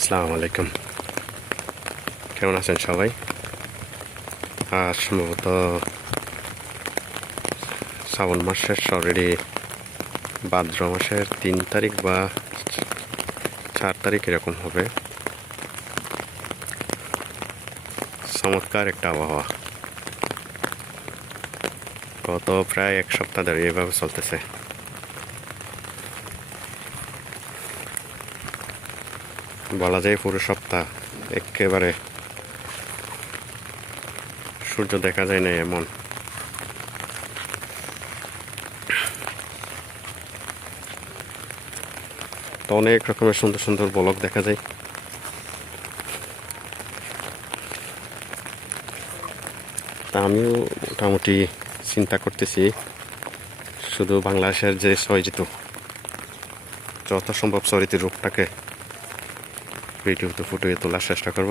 আসসালামু আলাইকুম। কেমন আছেন সবাই? আজ সম্ভবত শ্রাবণ মাসের অলরেডি ভাদ্র মাসের 3 তারিখ বা 4 তারিখ এরকম হবে। চমৎকার একটা আবহাওয়া। গত প্রায় 1 সপ্তাহ ধরে এভাবে চলতেছে। বলা যায় পুরো সপ্তাহ একেবারে সূর্য দেখা যায় না এমন। তো অনেক রকমের সুন্দর সুন্দর ব্লগ দেখা যায়। তা আমিও মোটামুটি চিন্তা করতেছি শুধু বাংলাদেশের যে 6 ঋতু যত সম্ভব চরিত্রের রূপটাকে ভিডিওতে ফুটিয়ে তোলার চেষ্টা করব।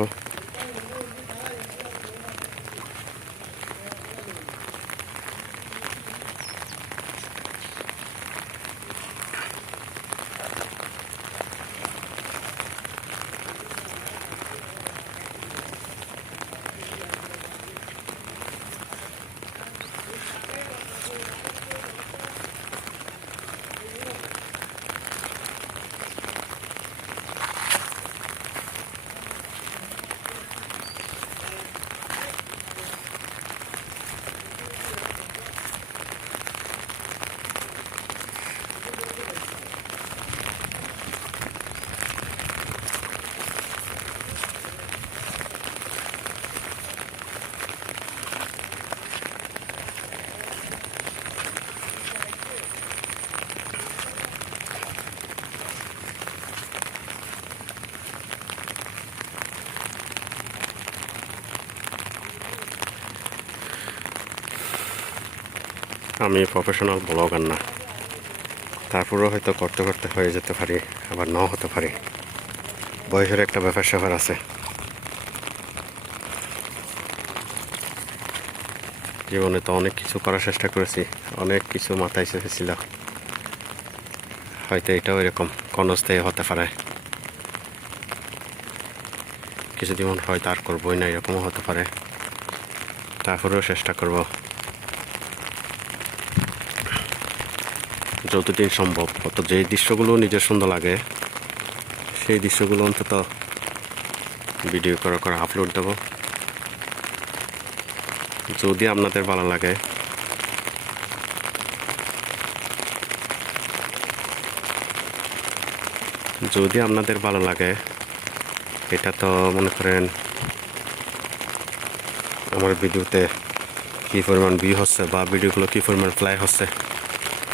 আমি প্রফেশনাল ব্লগার না, তারপরেও হয়তো করতে করতে হয়ে যেতে পারি, আবার নাও হতে পারি। বয়সের একটা ব্যাপার স্যাপার আছে। জীবনে তো অনেক কিছু করার চেষ্টা করেছি, অনেক কিছু মাথায় চেপেছিল। হয়তো এটাও এরকম ক্ষণস্থায়ী হতে পারে, কিছু জীবন হয়তো আর করবোই না এরকমও হতে পারে। তারপরেও চেষ্টা করব যতদিন সম্ভব অত যে দৃশ্যগুলো নিজের সুন্দর লাগে সেই দৃশ্যগুলো অন্তত ভিডিও করে আপলোড দেব। যদি আপনাদের ভালো লাগে এটা তো মনে করেন আমার ভিডিওতে কী পরিমাণ ভিউ হচ্ছে বা ভিডিওগুলো কী পরিমাণ প্লে হচ্ছে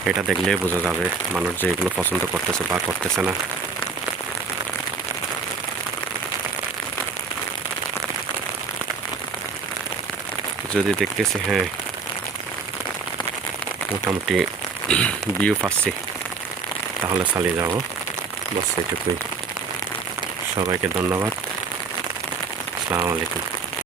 এটা দেখলেই বোঝা যাবে মানুষ যে এগুলো পছন্দ করতেছে বা করতেছে না। যদি দেখতেছি হ্যাঁ মোটামুটি ভিউ পাচ্ছি তাহলে চালিয়ে যাব, বাস এটুকুই। সবাইকে ধন্যবাদ। আসসালামু আলাইকুম।